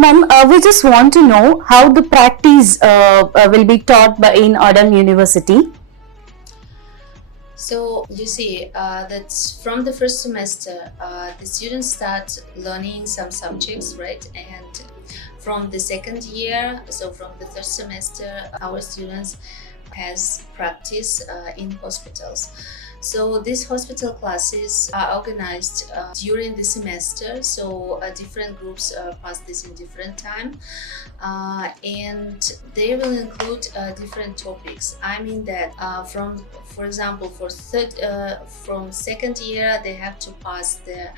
Ma'am, we just want to know how the practice will be taught in Adam University. So you see, that's from the first semester, the students start learning some subjects, right? And from the second year, so from the third semester, our students has practice in hospitals. So these hospital classes are organized during the semester. So different groups pass this in different time, and they will include different topics. I mean that from, for example, from second year they have to pass the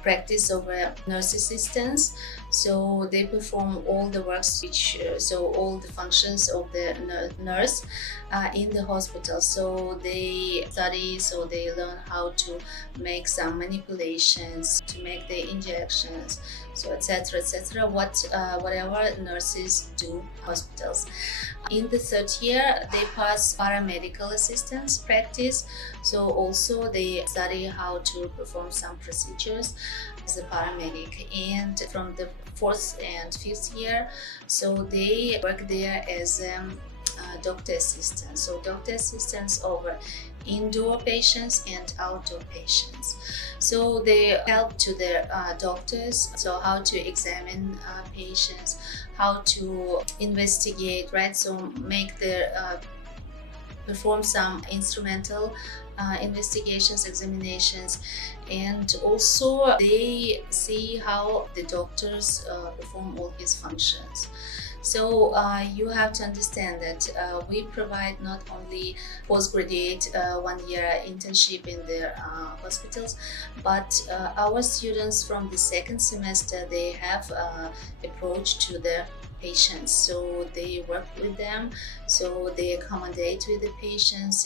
practice of nurse assistants. So they perform all the works which so all the functions of the nurse in the hospital. So they study, so they learn how to make some manipulations, to make the injections, so etc etc, whatever nurses do in hospitals. In the third year they pass paramedical assistance practice, so also they study how to perform some procedures as a paramedic. And from the fourth and fifth year, so they work there as doctor assistants. So doctor assistants over indoor patients and outdoor patients. So they help to the doctors, so how to examine patients, how to investigate, right? So make the perform some instrumental investigations, examinations, and also they see how the doctors perform all his functions. So you have to understand that we provide not only postgraduate 1 year internship in the hospitals, but our students from the second semester, they have approach to the patients. So they work with them, so they accommodate with the patients